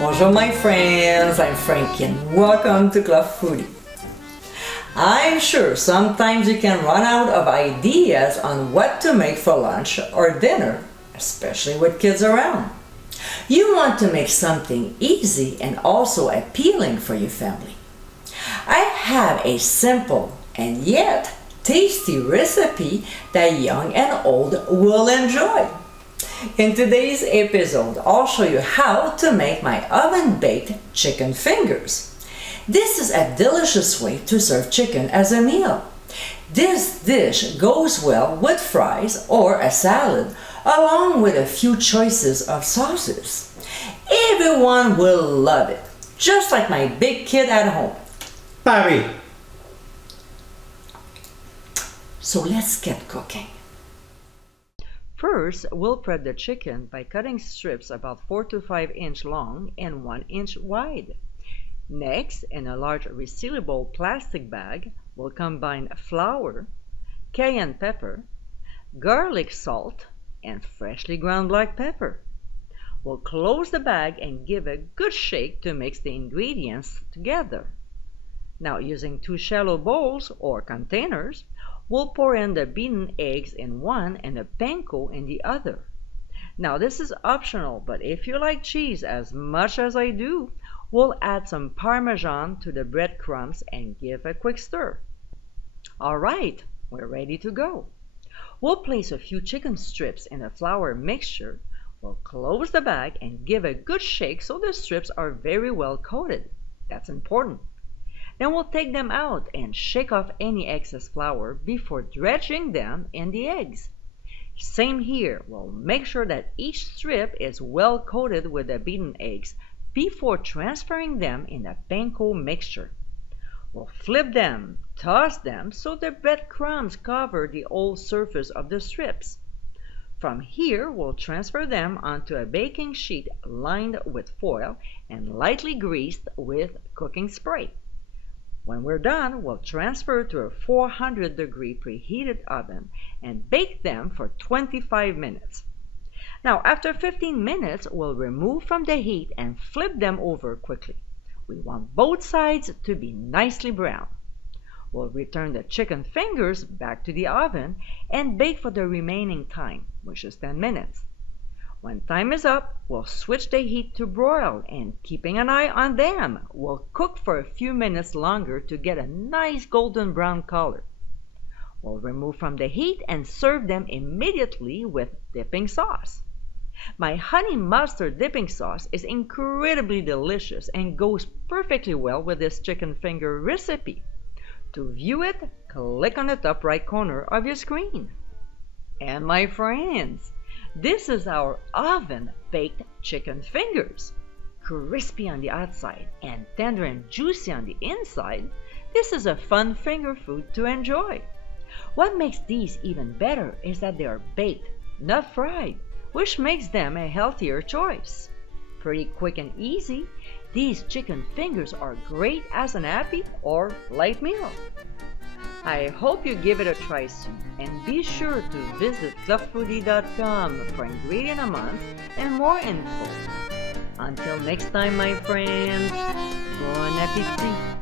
Bonjour my friends, I'm Frankie and welcome to Club Foodie. I'm sure sometimes you can run out of ideas on what to make for lunch or dinner, especially with kids around. You want to make something easy and also appealing for your family. I have a simple and yet tasty recipe that young and old will enjoy. In today's episode, I'll show you how to make my oven-baked chicken fingers. This is a delicious way to serve chicken as a meal. This dish goes well with fries or a salad, along with a few choices of sauces. Everyone will love it, just like my big kid at home. Paris. So let's get cooking. First, we'll prep the chicken by cutting strips about 4 to 5 inch long and 1 inch wide. Next, in a large resealable plastic bag, we'll combine flour, cayenne pepper, garlic salt, and freshly ground black pepper. We'll close the bag and give a good shake to mix the ingredients together. Now, using 2 shallow bowls or containers, we'll pour in the beaten eggs in one and the panko in the other. Now this is optional, but if you like cheese as much as I do, we'll add some Parmesan to the breadcrumbs and give a quick stir. Alright, we're ready to go. We'll place a few chicken strips in the flour mixture. We'll close the bag and give a good shake so the strips are very well coated. That's important. Then we'll take them out and shake off any excess flour before dredging them in the eggs. Same here, we'll make sure that each strip is well coated with the beaten eggs before transferring them in the panko mixture. We'll flip them, toss them so the breadcrumbs cover the whole surface of the strips. From here, we'll transfer them onto a baking sheet lined with foil and lightly greased with cooking spray. When we're done, we'll transfer to a 400-degree preheated oven and bake them for 25 minutes. Now, after 15 minutes, we'll remove from the heat and flip them over quickly. We want both sides to be nicely brown. We'll return the chicken fingers back to the oven and bake for the remaining time, which is 10 minutes. When time is up, we'll switch the heat to broil and, keeping an eye on them, we'll cook for a few minutes longer to get a nice golden brown color. We'll remove from the heat and serve them immediately with dipping sauce. My honey mustard dipping sauce is incredibly delicious and goes perfectly well with this chicken finger recipe. To view it, click on the top right corner of your screen. And my friends, this is our oven-baked chicken fingers. Crispy on the outside and tender and juicy on the inside, this is a fun finger food to enjoy. What makes these even better is that they are baked, not fried, which makes them a healthier choice. Pretty quick and easy, these chicken fingers are great as an happy or light meal. I hope you give it a try soon, and be sure to visit clubfoodie.com for ingredient a month and more info. Until next time, my friends, bon appétit!